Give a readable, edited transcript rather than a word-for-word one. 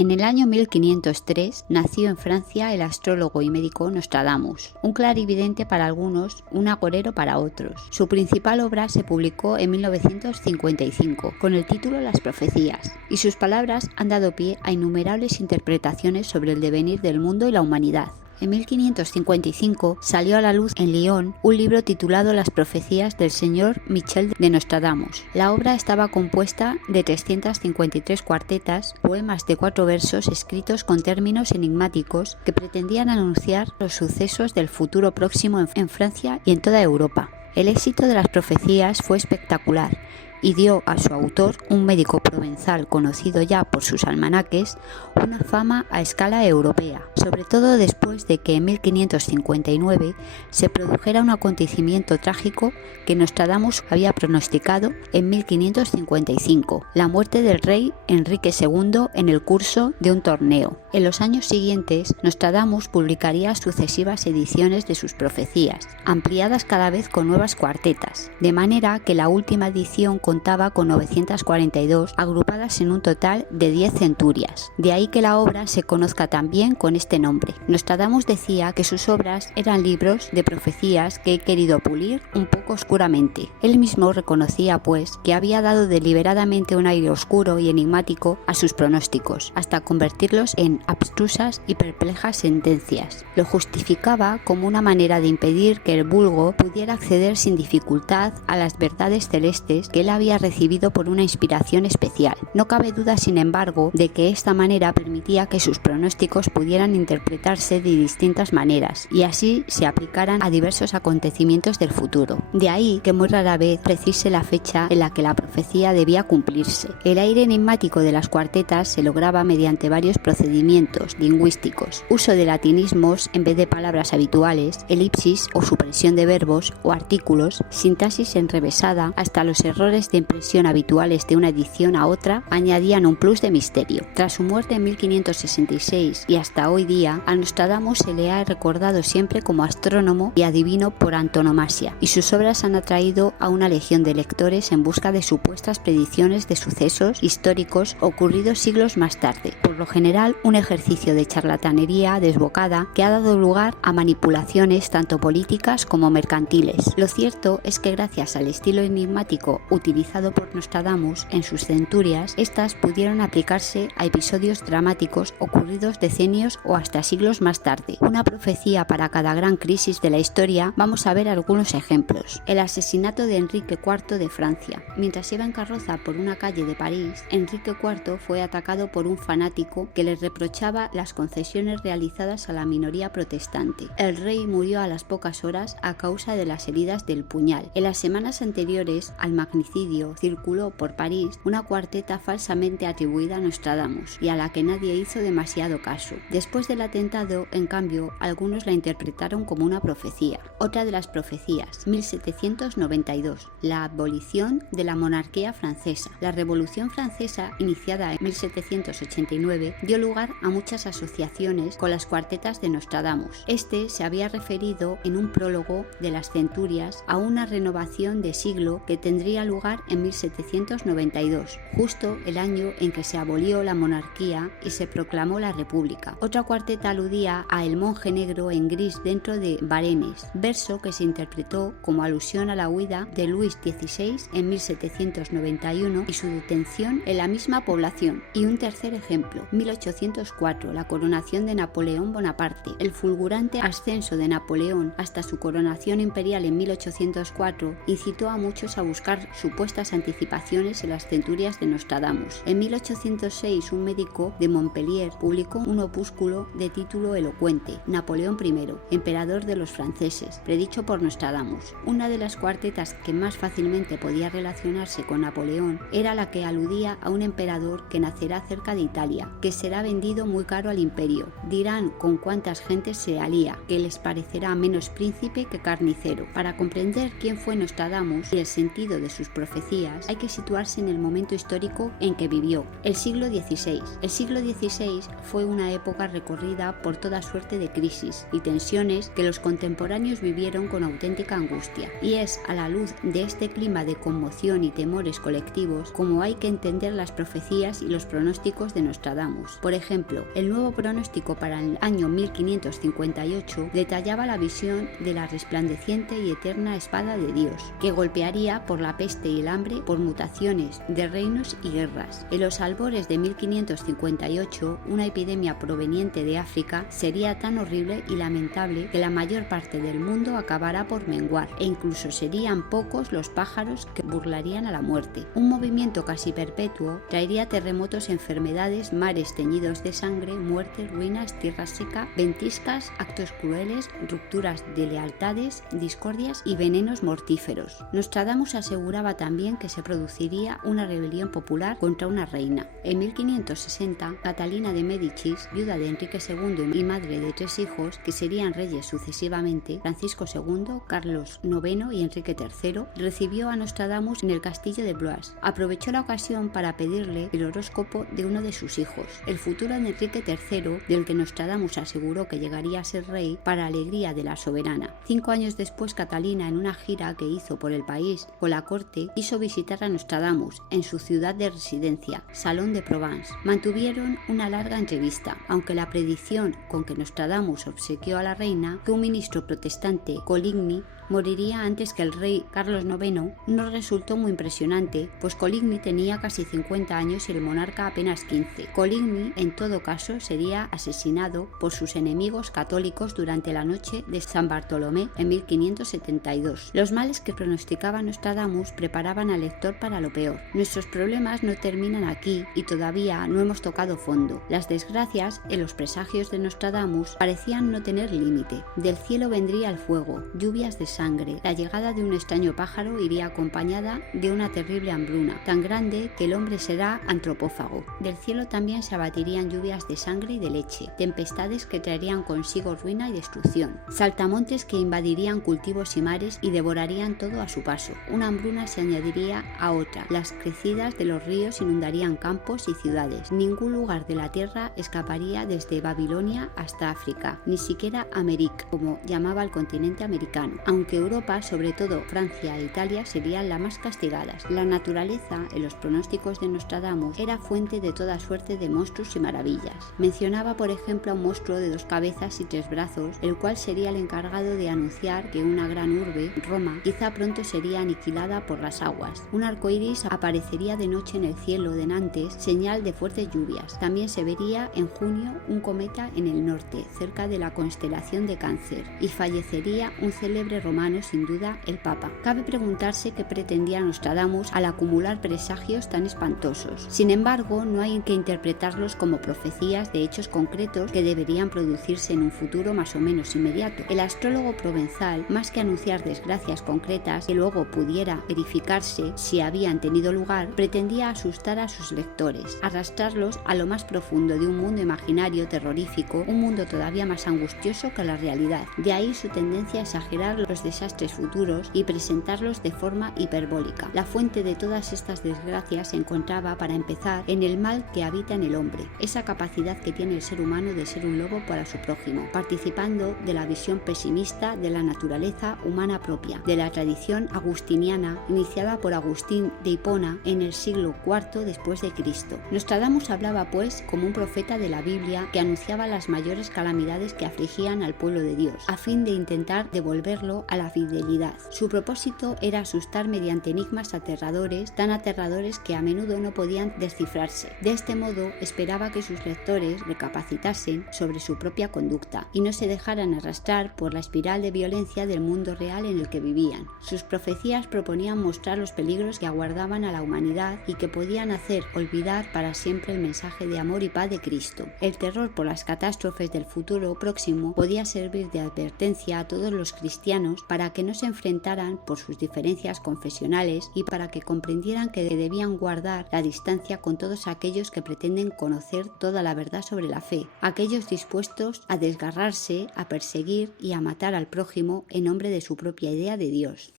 En el año 1503 nació en Francia el astrólogo y médico Nostradamus, un clarividente para algunos, un agorero para otros. Su principal obra se publicó en 1955 con el título Las Profecías, y sus palabras han dado pie a innumerables interpretaciones sobre el devenir del mundo y la humanidad. En 1555 salió a la luz en Lyon un libro titulado Las Profecías del señor Michel de Nostradamus. La obra estaba compuesta de 353 cuartetas, poemas de 4 versos escritos con términos enigmáticos que pretendían anunciar los sucesos del futuro próximo en Francia y en toda Europa. El éxito de las profecías fue espectacular y dio a su autor, un médico provenzal conocido ya por sus almanaques, una fama a escala europea, sobre todo después de que en 1559 se produjera un acontecimiento trágico que Nostradamus había pronosticado en 1555, la muerte del rey Enrique II en el curso de un torneo. En los años siguientes, Nostradamus publicaría sucesivas ediciones de sus profecías, ampliadas cada vez con nuevas cuartetas, de manera que la última edición contaba con 942, agrupadas en un total de 10 centurias. De ahí que la obra se conozca también con este nombre. Nostradamus decía que sus obras eran libros de profecías que he querido pulir un poco oscuramente. Él mismo reconocía, pues, que había dado deliberadamente un aire oscuro y enigmático a sus pronósticos, hasta convertirlos en abstrusas y perplejas sentencias. Lo justificaba como una manera de impedir que el vulgo pudiera acceder sin dificultad a las verdades celestes que él había recibido por una inspiración especial. No cabe duda, sin embargo, de que esta manera permitía que sus pronósticos pudieran interpretarse de distintas maneras y así se aplicaran a diversos acontecimientos del futuro. De ahí que muy rara vez precise la fecha en la que la profecía debía cumplirse. El aire enigmático de las cuartetas se lograba mediante varios procedimientos lingüísticos, uso de latinismos en vez de palabras habituales, elipsis o supresión de verbos o artículos, sintaxis enrevesada, hasta los errores de impresión habituales de una edición a otra añadían un plus de misterio. Tras su muerte en 1566 y hasta hoy día, a Nostradamus se le ha recordado siempre como astrónomo y adivino por antonomasia, y sus obras han atraído a una legión de lectores en busca de supuestas predicciones de sucesos históricos ocurridos siglos más tarde. Por lo general, un ejercicio de charlatanería desbocada que ha dado lugar a manipulaciones tanto políticas como mercantiles. Lo cierto es que gracias al estilo enigmático utilizado por Nostradamus en sus centurias, estas pudieron aplicarse a episodios dramáticos ocurridos decenios o hasta siglos más tarde. Una profecía para cada gran crisis de la historia. Vamos a ver algunos ejemplos. El asesinato de Enrique IV de Francia. Mientras iba en carroza por una calle de París, Enrique IV fue atacado por un fanático que le reprochaba las concesiones realizadas a la minoría protestante. El rey murió a las pocas horas a causa de las heridas del puñal. En las semanas anteriores al magnicidio circuló por París una cuarteta falsamente atribuida a Nostradamus y a la que nadie hizo demasiado caso. Después del atentado, en cambio, algunos la interpretaron como una profecía. Otra de las profecías, 1792, la abolición de la monarquía francesa. La Revolución Francesa, iniciada en 1789, dio lugar a muchas asociaciones con las cuartetas de Nostradamus. Este se había referido en un prólogo de las centurias a una renovación de siglo que tendría lugar en 1792, justo el año en que se abolió la monarquía y se proclamó la república. Otra cuarteta aludía a El monje negro en gris dentro de Varenes, verso que se interpretó como alusión a la huida de Luis XVI en 1791 y su detención en la misma población. Y un tercer ejemplo, 1804, la coronación de Napoleón Bonaparte. El fulgurante ascenso de Napoleón hasta su coronación imperial en 1804 incitó a muchos a buscar supuestas anticipaciones en las centurias de Nostradamus. En 1806, un médico de Montpellier publicó un opúsculo de título elocuente, Napoleón I, emperador de los franceses, predicho por Nostradamus. Una de las cuartetas que más fácilmente podía relacionarse con Napoleón era la que aludía a un emperador que nacerá cerca de Italia, que será vendido muy caro al imperio. Dirán con cuántas gentes se alía, que les parecerá menos príncipe que carnicero. Para comprender quién fue Nostradamus y el sentido de sus profecías, profecías, hay que situarse en el momento histórico en que vivió, el siglo XVI. El siglo XVI fue una época recorrida por toda suerte de crisis y tensiones que los contemporáneos vivieron con auténtica angustia. Y es a la luz de este clima de conmoción y temores colectivos como hay que entender las profecías y los pronósticos de Nostradamus. Por ejemplo, el nuevo pronóstico para el año 1558 detallaba la visión de la resplandeciente y eterna espada de Dios, que golpearía por la peste y el hambre, por mutaciones de reinos y guerras. En los albores de 1558, una epidemia proveniente de África sería tan horrible y lamentable que la mayor parte del mundo acabará por menguar, e incluso serían pocos los pájaros que burlarían a la muerte. Un movimiento casi perpetuo traería terremotos, enfermedades, mares teñidos de sangre, muertes, ruinas, tierra seca, ventiscas, actos crueles, rupturas de lealtades, discordias y venenos mortíferos. Nostradamus aseguraba también que se produciría una rebelión popular contra una reina. En 1560, Catalina de Médicis, viuda de Enrique II y madre de 3 hijos que serían reyes sucesivamente, Francisco II, Carlos IX y Enrique III, recibió a Nostradamus en el castillo de Blois. Aprovechó la ocasión para pedirle el horóscopo de uno de sus hijos, el futuro Enrique III, del que Nostradamus aseguró que llegaría a ser rey para alegría de la soberana. 5 años después, Catalina, en una gira que hizo por el país con la corte, quiso visitar a Nostradamus en su ciudad de residencia, Salón de Provence. Mantuvieron una larga entrevista, aunque la predicción con que Nostradamus obsequió a la reina, que un ministro protestante, Coligny, moriría antes que el rey Carlos IX, no resultó muy impresionante, pues Coligny tenía casi 50 años y el monarca apenas 15. Coligny, en todo caso, sería asesinado por sus enemigos católicos durante la noche de San Bartolomé en 1572. Los males que pronosticaba Nostradamus preparaban al lector para lo peor. Nuestros problemas no terminan aquí y todavía no hemos tocado fondo. Las desgracias en los presagios de Nostradamus parecían no tener límite. Del cielo vendría el fuego, lluvias de sangre. La llegada de un extraño pájaro iría acompañada de una terrible hambruna, tan grande que el hombre será antropófago. Del cielo también se abatirían lluvias de sangre y de leche, tempestades que traerían consigo ruina y destrucción, saltamontes que invadirían cultivos y mares y devorarían todo a su paso. Una hambruna se añadiría a otra. Las crecidas de los ríos inundarían campos y ciudades. Ningún lugar de la tierra escaparía desde Babilonia hasta África, ni siquiera América, como llamaba el continente americano, aunque Europa, sobre todo Francia e Italia, serían las más castigadas. La naturaleza, en los pronósticos de Nostradamus, era fuente de toda suerte de monstruos y maravillas. Mencionaba, por ejemplo, a un monstruo de 2 cabezas y 3 brazos, el cual sería el encargado de anunciar que una gran urbe, Roma, quizá pronto sería aniquilada por las aguas. Un arco iris aparecería de noche en el cielo de Nantes, señal de fuertes lluvias. También se vería en junio un cometa en el norte, cerca de la constelación de Cáncer, y fallecería un célebre romano, sin duda, el Papa. Cabe preguntarse qué pretendía Nostradamus al acumular presagios tan espantosos. Sin embargo, no hay que interpretarlos como profecías de hechos concretos que deberían producirse en un futuro más o menos inmediato. El astrólogo provenzal, más que anunciar desgracias concretas que luego pudiera verificarse si habían tenido lugar, pretendía asustar a sus lectores, arrastrarlos a lo más profundo de un mundo imaginario terrorífico, un mundo todavía más angustioso que la realidad. De ahí su tendencia a exagerar los desastres futuros y presentarlos de forma hiperbólica. La fuente de todas estas desgracias se encontraba, para empezar, en el mal que habita en el hombre, esa capacidad que tiene el ser humano de ser un lobo para su prójimo, participando de la visión pesimista de la naturaleza humana propia, de la tradición agustiniana iniciada por Agustín de Hipona en el siglo IV después de Cristo. Nostradamus hablaba, pues, como un profeta de la Biblia que anunciaba las mayores calamidades que afligían al pueblo de Dios, a fin de intentar devolverlo a la fidelidad. Su propósito era asustar mediante enigmas aterradores, tan aterradores que a menudo no podían descifrarse. De este modo, esperaba que sus lectores recapacitasen sobre su propia conducta y no se dejaran arrastrar por la espiral de violencia del mundo real en el que vivían. Sus profecías proponían mostrar los peligros que aguardaban a la humanidad y que podían hacer olvidar para siempre el mensaje de amor y paz de Cristo. El terror por las catástrofes del futuro próximo podía servir de advertencia a todos los cristianos para que no se enfrentaran por sus diferencias confesionales y para que comprendieran que debían guardar la distancia con todos aquellos que pretenden conocer toda la verdad sobre la fe, aquellos dispuestos a desgarrarse, a perseguir y a matar al prójimo en nombre de su propia idea de Dios.